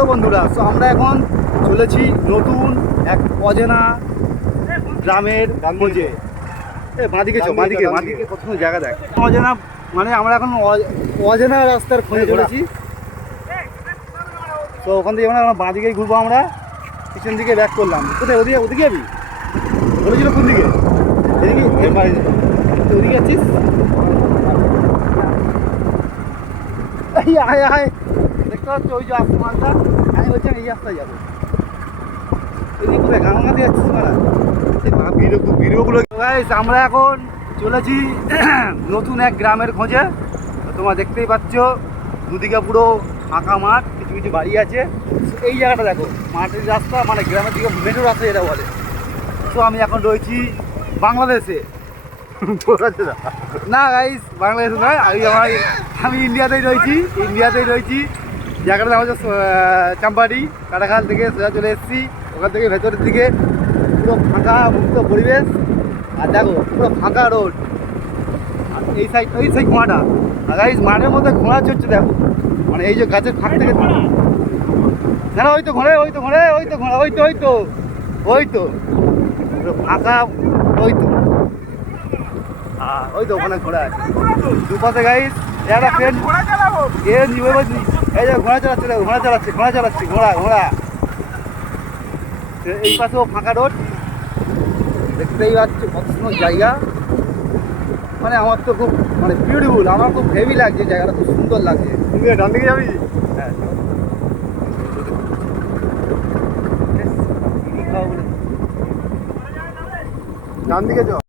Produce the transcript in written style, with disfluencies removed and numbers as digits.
Hello বন্ধুরা, তো আমরা এখন চলেছি নতুন এক অজানা গ্রামের খোঁজে। বাঁদিকে বাঁদিকে কত সুন্দর জায়গা দেখ। অজানা মানে আমরা এখন অজানা রাস্তার খোঁজে চলেছি। তো ওখান থেকে আমরা বাঁদিকেই ঘুরবো, আমরা পিছন দিকে ব্যাক করলাম। কোথায়? ওদিকে যাবি বলেছিল? কোন দিকে? এদিকে ওদিকে যাচ্ছিস? আয় আয়, দেখতে পাচ্ছ ওই যে আসমানটা? আমি বলছিলাম এই রাস্তায় যাবো। এদিকে কোথায় গাঙ্গাতে যাচ্ছিস মারা? ভিডিওগুলো আমরা এখন চলেছি নতুন এক গ্রামের খোঁজে। তোমরা দেখতেই পাচ্ছ দুদিকে পুরো ফাঁকা মাঠ, কিছু কিছু বাড়ি আছে। এই জায়গাটা দেখো, মাঠের রাস্তা, মানে গ্রামের দিকে মেট্রো রাস্তা যেটা বলে। তো আমি এখন রয়েছি বাংলাদেশে। না গাইস, বাংলাদেশে নয়, আমি ইন্ডিয়াতেই রয়েছি। জায়গাটার নাম হচ্ছে চাম্পাটি। কাটাখাল থেকে সোজা চলে এসেছি। ওখান থেকে ভেতরের দিকে পুরো ফাঁকা মুক্ত পরিবেশ। আর দেখো পুরো ফাঁকা রোড। আর এই সাইড ঘোড়াটা। আর গাইস মাঠের মধ্যে ঘোড়া চড়ছে দেখো, মানে এই যে গাছের ফাঁক থেকে। না ওই তো ঘোড়া পুরো ফাঁকা। ওই তো ওখানে ঘোড়া আছে দুপাশে গাইস। একটা ট্রেন এই যে ঘোড়া চালাচ্ছে ঘোড়া। এই পাশেও ফাঁকা রোড, দেখতেই পাচ্ছ কত সুন্দর জায়গা। মানে আমার তো খুব বিউটিফুল, আমার খুব হেভি লাগছে জায়গাটা, খুব সুন্দর লাগছে। তুমি ডান দিকে যাবি? হ্যাঁ, ডান দিকে যাও।